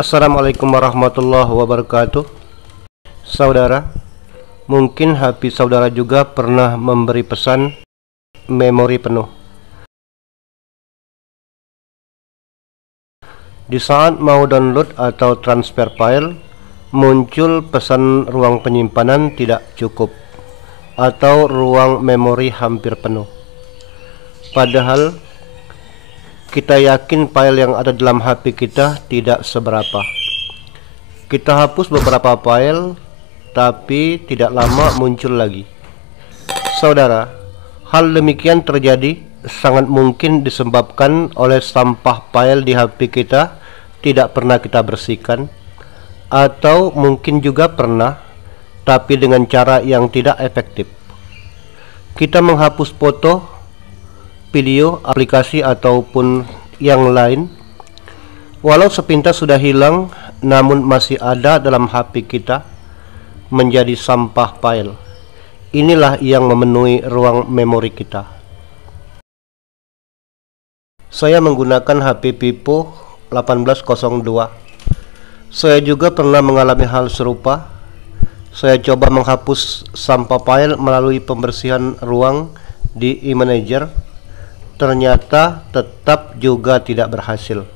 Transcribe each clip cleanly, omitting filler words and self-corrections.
Assalamualaikum warahmatullahi wabarakatuh. Saudara, mungkin HP saudara juga pernah memberi pesan memori penuh. Di saat mau download atau transfer file, muncul pesan ruang penyimpanan tidak cukup atau ruang memori hampir penuh. Padahal kita yakin file yang ada dalam HP kita tidak seberapa. Kita hapus beberapa file, tapi tidak lama muncul lagi. Saudara, hal demikian terjadi sangat mungkin disebabkan oleh sampah file di HP kita tidak pernah kita bersihkan, atau mungkin juga pernah, tapi dengan cara yang tidak efektif. Kita menghapus foto, video, aplikasi ataupun yang lain, walau sepintas sudah hilang, namun masih ada dalam HP kita, menjadi sampah file. Inilah yang memenuhi ruang memori kita. Saya menggunakan HP Vivo 1802. Saya juga pernah mengalami hal serupa. Saya coba menghapus sampah file melalui pembersihan ruang di iManager. Ternyata tetap juga tidak berhasil.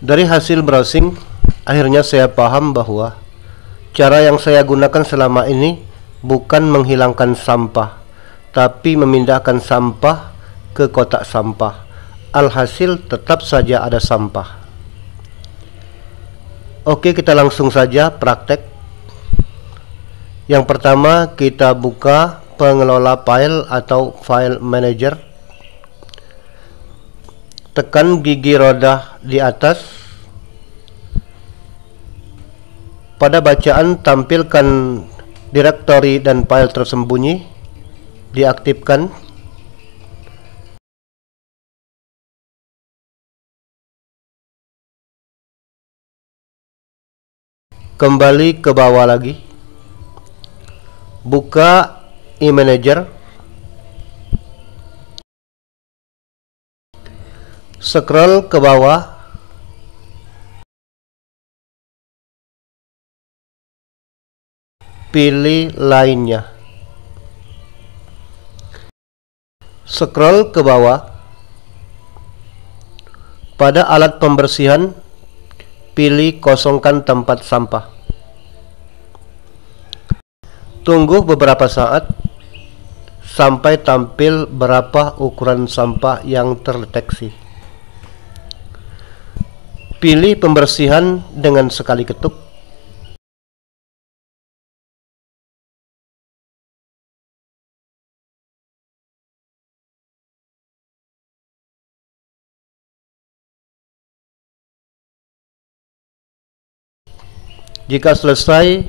Dari hasil browsing, akhirnya saya paham bahwa cara yang saya gunakan selama ini bukan menghilangkan sampah, tapi memindahkan sampah ke kotak sampah. Alhasil tetap saja ada sampah. Oke, kita langsung saja praktek. Yang pertama, kita buka pengelola file atau file manager. Tekan gigi roda di atas. Pada bacaan tampilkan direktori dan file tersembunyi, diaktifkan. Kembali ke bawah lagi. Buka iManager, scroll ke bawah, pilih lainnya, scroll ke bawah. Pada alat pembersihan, pilih kosongkan tempat sampah. Tunggu beberapa saat sampai tampil berapa ukuran sampah yang terdeteksi. Pilih pembersihan dengan sekali ketuk. Jika selesai,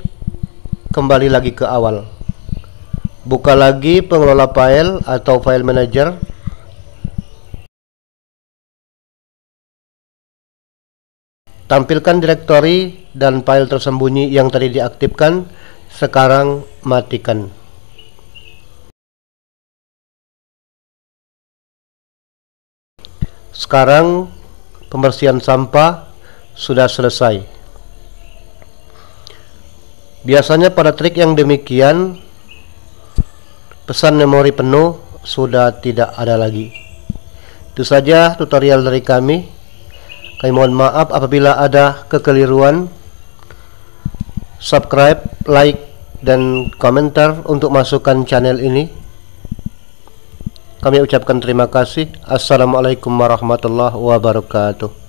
kembali lagi ke awal. Buka lagi pengelola file atau file manager. Tampilkan direktori dan file tersembunyi yang tadi diaktifkan. Sekarang matikan. Sekarang pembersihan sampah sudah selesai. Biasanya pada trik yang demikian, pesan memori penuh sudah tidak ada lagi. Itu saja tutorial dari kami. Kami mohon maaf apabila ada kekeliruan. Subscribe, like, dan komentar untuk masukkan channel ini. Kami ucapkan terima kasih. Assalamualaikum warahmatullahi wabarakatuh.